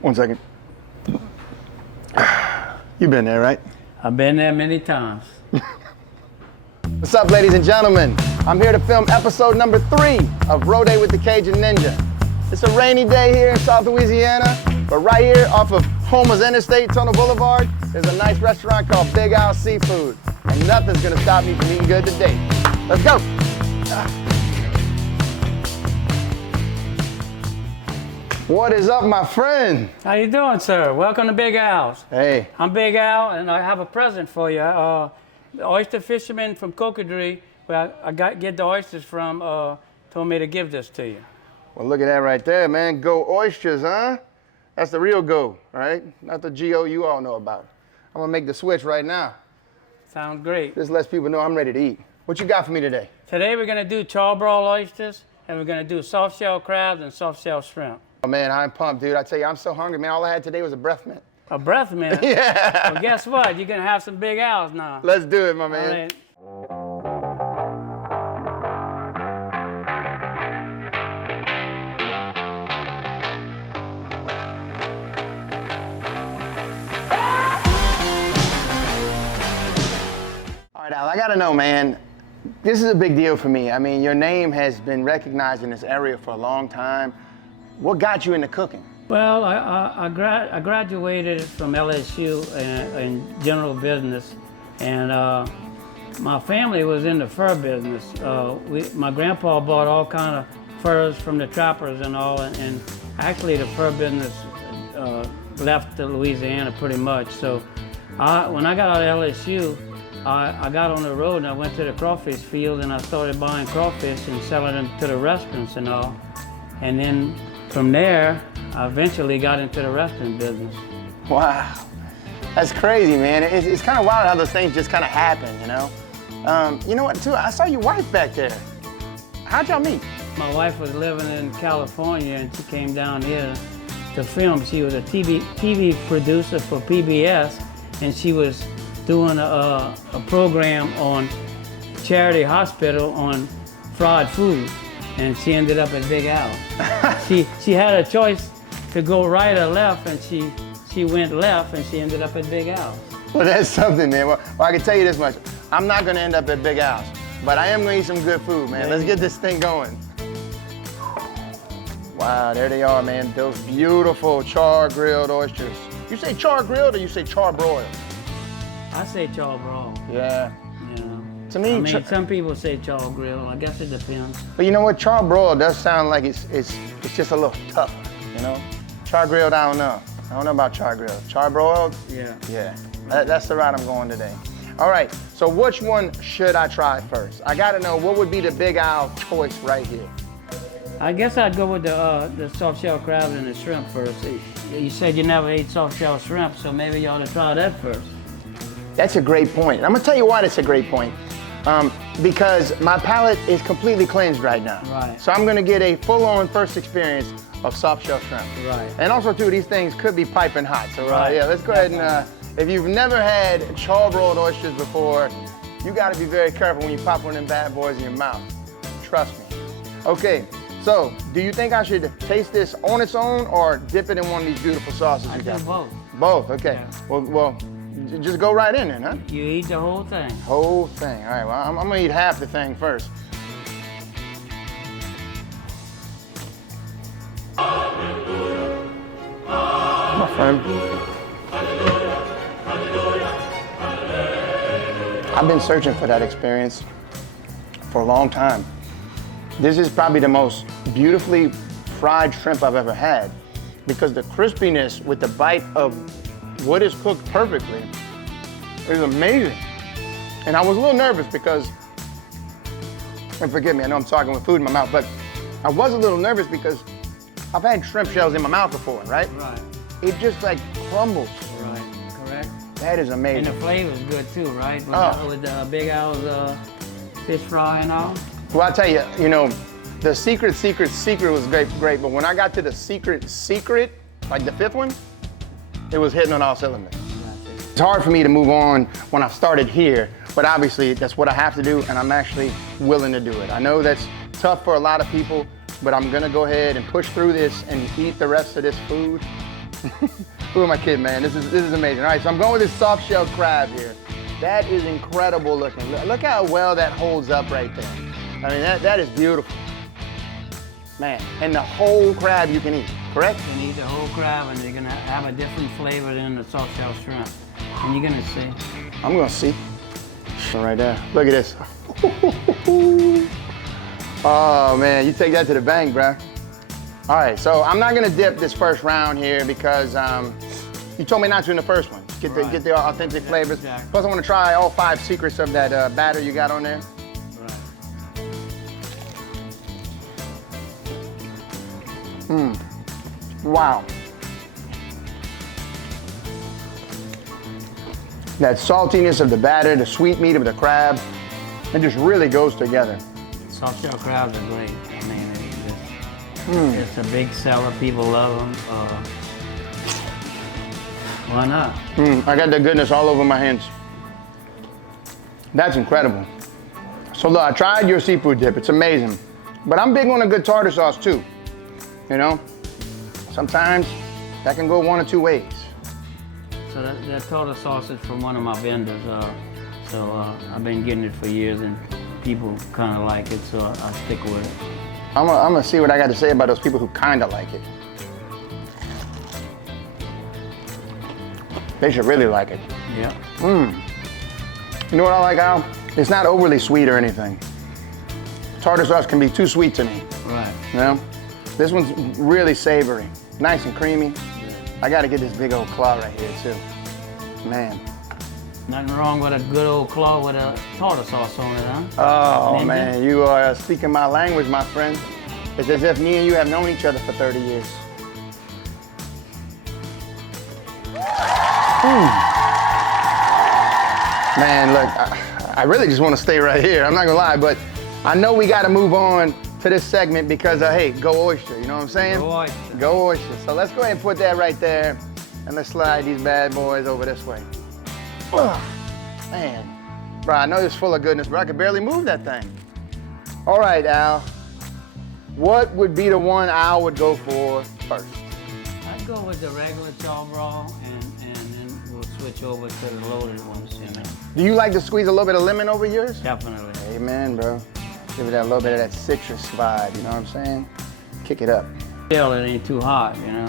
1 second. You've been there, right? I've been there many times. What's up, ladies and gentlemen? I'm here to film episode number 3 of Rôder with the Cajun Ninja. It's a rainy day here in South Louisiana, but right here off of Homer's Interstate, Tunnel Boulevard, there's a nice restaurant called Big Al Seafood, and nothing's gonna stop me from eating good today. Let's go. What is up, my friend? How you doing, sir? Welcome to Big Al's. Hey. I'm Big Al, and I have a present for you. The oyster fisherman from Cocodrie, where get the oysters from, told me to give this to you. Well, look at that right there, man. Go oysters, huh? That's the real go, right? Not the G-O you all know about. I'm gonna make the switch right now. Sounds great. This lets people know I'm ready to eat. What you got for me today? Today we're gonna do charbroiled oysters, and we're gonna do soft shell crabs and soft shell shrimp. Oh man, I'm pumped, dude. I tell you, I'm so hungry, man. All I had today was a breath mint. A breath mint? Yeah. Well, guess what? You're gonna have some Big Al's now. Let's do it, my man. All right. All right, Al, I gotta know, man. This is a big deal for me. I mean, your name has been recognized in this area for a long time. What got you into cooking? Well, I graduated from LSU in general business, and my family was in the fur business. My grandpa bought all kind of furs from the trappers and all, and actually the fur business left Louisiana pretty much. So when I got out of LSU, I got on the road and I went to the crawfish field and I started buying crawfish and selling them to the restaurants and all. And then from there, I eventually got into the restaurant business. Wow, that's crazy, man. It's kind of wild how those things just kind of happen, you know? You know what, too? I saw your wife back there. How'd y'all meet? My wife was living in California and she came down here to film. She was a TV producer for PBS, and she was doing a program on Charity Hospital on fried food, and she ended up at Big Al. she had a choice to go right or left, and she went left, and she ended up at Big Al. Well, that's something, man. Well, I can tell you this much. I'm not gonna end up at Big Al's, but I am gonna eat some good food, man. Let's get this thing going. Wow, there they are, man. Those beautiful char-grilled oysters. You say char-grilled or you say char-broiled? I say charbroiled. Yeah. You know. To me, I mean, some people say char-grilled. I guess it depends. But you know what? Char-broiled does sound like it's just a little tougher, you know? Char-grilled, I don't know. I don't know about char-grilled. Char-broiled? Yeah. Yeah. That's the route I'm going today. All right, so which one should I try first? I gotta know what would be the Big Al choice right here. I guess I'd go with the soft shell crabs and the shrimp first. You said you never ate soft shell shrimp, so maybe you ought to try that first. That's a great point. And I'm gonna tell you why that's a great point. Because my palate is completely cleansed right now. Right. So I'm gonna get a full-on first experience of soft shell shrimp. Right. And also too, these things could be piping hot. So Right. yeah, let's go ahead and, if you've never had char-broiled oysters before, you gotta be very careful when you pop one of them bad boys in your mouth. Trust me. Okay, so do you think I should taste this on its own or dip it in one of these beautiful sauces I you do got? both. Both, okay. Yeah. Well, just go right in then, huh? You eat the whole thing. Whole thing. All right, well, I'm gonna eat half the thing first. My friend. I've been searching for that experience for a long time. This is probably the most beautifully fried shrimp I've ever had because the crispiness with the bite of what is cooked perfectly is amazing. And I was a little nervous because, and forgive me, I know I'm talking with food in my mouth, but I was a little nervous because I've had shrimp shells in my mouth before, right? Right. It just like crumbles. Right. Correct. That is And amazing. the flavor's good too, right? With the Big Al's fish fry and all. Well, I'll tell you, you know, the secret was great, but when I got to the secret, like the 5th one, it was hitting on all cylinders. It's hard for me to move on when I've started here, but obviously that's what I have to do, and I'm actually willing to do it. I know that's tough for a lot of people, but I'm gonna go ahead and push through this and eat the rest of this food. Who am I kidding, man? This is amazing. All right, so I'm going with this soft shell crab here. That is incredible looking. Look how well that holds up right there. I mean, that is beautiful. Man, and the whole crab you can eat, correct? You can eat the whole crab and you're gonna have a different flavor than the soft shell shrimp. And you're gonna see. I'm gonna see. Right there. Look at this. Oh man, you take that to the bank, bruh. All right, so I'm not gonna dip this first round here because you told me not to in the first one. Get the authentic flavors. Exactly. Plus, I want to try all 5 secrets of that batter you got on there. Right. Wow. That saltiness of the batter, the sweet meat of the crab, it just really goes together. Soft shell crabs are great. I mean, it's a big seller. People love them. Why not? I got the goodness all over my hands. That's incredible. So look, I tried your seafood dip. It's amazing. But I'm big on a good tartar sauce too. You know? Sometimes that can go one or two ways. So that tartar sauce is from one of my vendors. I've been getting it for years and people kind of like it, so I stick with it. I'm gonna see what I got to say about those people who kind of like it. They should really like it. Yeah. You know what I like, Al? It's not overly sweet or anything. Tartar sauce can be too sweet to me. Right. You know? This one's really savory, nice and creamy. I gotta get this big old claw right here too. Man. Nothing wrong with a good old claw with a tartar sauce on it, huh? Oh Ninja? man, you are speaking my language, my friend. It's as if me and you have known each other for 30 years. Man, look, I really just want to stay right here. I'm not gonna lie, but I know we got to move on to this segment because, hey, go oyster. You know what I'm saying? Go oyster. Go oyster. So let's go ahead and put that right there, and let's slide these bad boys over this way. Ugh, man, bro, I know it's full of goodness, but I can barely move that thing. All right, Al. What would be the one Al would go for first? I'd go with the regular charbroil and then we'll switch over to the loaded ones, you know. Do you like to squeeze a little bit of lemon over yours? Definitely. Amen, bro. Give it that little bit of that citrus vibe, you know what I'm saying? Kick it up. Still, it ain't too hot, you know.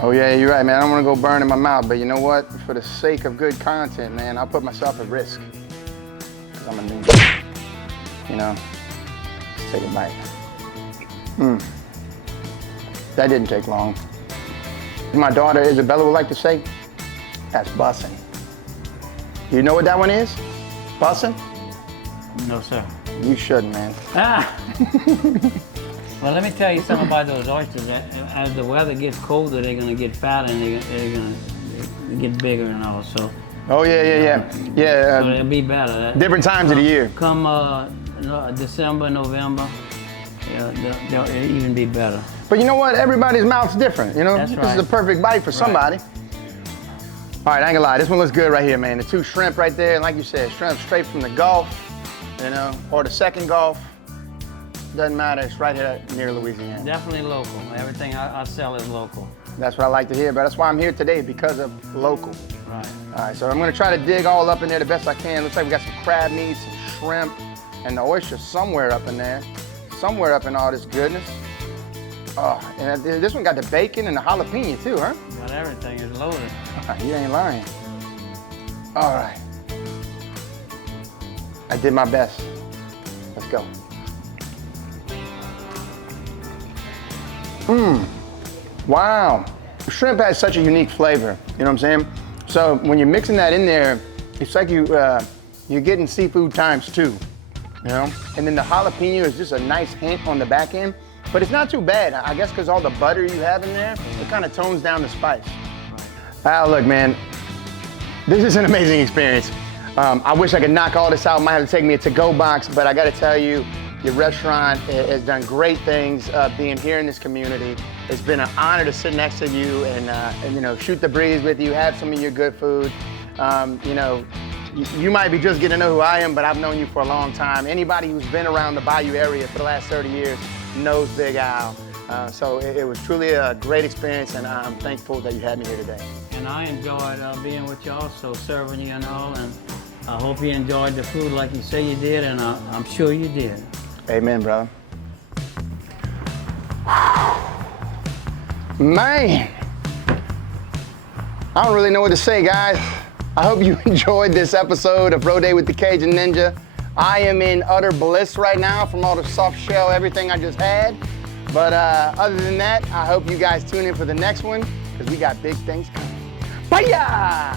Oh yeah, you're right, man. I don't want to go burn in my mouth, but you know what? For the sake of good content, man, I'll put myself at risk. Because I'm a newbie. You know? Let's take a bite. That didn't take long. My daughter Isabella would like to say, that's bussin'. You know what that one is? Bussin'? No, sir. You should, man. Ah! Well, let me tell you something about those oysters. As the weather gets colder, they're gonna get fatter and they're gonna get bigger and all. So. Oh yeah. So it'll be better. Different times of the year. Come December, November, they'll even be better. But you know what? Everybody's mouth's different. You know, That's this right. is a perfect bite for somebody. All right, I ain't gonna lie. This one looks good right here, man. The 2 shrimp right there, and like you said, shrimp straight from the Gulf, you know, or the second Gulf. Doesn't matter. It's right here near Louisiana. Definitely local. Everything I sell is local. That's what I like to hear, but that's why I'm here today, because of local. Right. All right, so I'm gonna try to dig all up in there the best I can. Looks like we got some crab meat, some shrimp, and the oyster somewhere up in there. Somewhere up in all this goodness. Oh, and this one got the bacon and the jalapeno too, huh? Got everything. It's loaded. You ain't lying. All right. I did my best. Let's go. Wow. Shrimp has such a unique flavor, you know what I'm saying? So when you're mixing that in there, it's like you're getting seafood times 2, you know? And then the jalapeno is just a nice hint on the back end, but it's not too bad. I guess because all the butter you have in there, it kind of tones down the spice. Look, man, this is an amazing experience. I wish I could knock all this out. Might have to take me a to-go box, but I gotta tell you, your restaurant has done great things being here in this community. It's been an honor to sit next to you and you know, shoot the breeze with you, have some of your good food. You know, you might be just getting to know who I am, but I've known you for a long time. Anybody who's been around the Bayou area for the last 30 years knows Big Al. So it was truly a great experience, and I'm thankful that you had me here today. And I enjoyed being with you also, serving you and all, and I hope you enjoyed the food like you say you did, and I'm sure you did. Amen, brother. Man, I don't really know what to say, guys. I hope you enjoyed this episode of Rôder with the Cajun Ninja. I am in utter bliss right now from all the soft shell, everything I just had. But other than that, I hope you guys tune in for the next one, because we got big things coming. Bye-ya!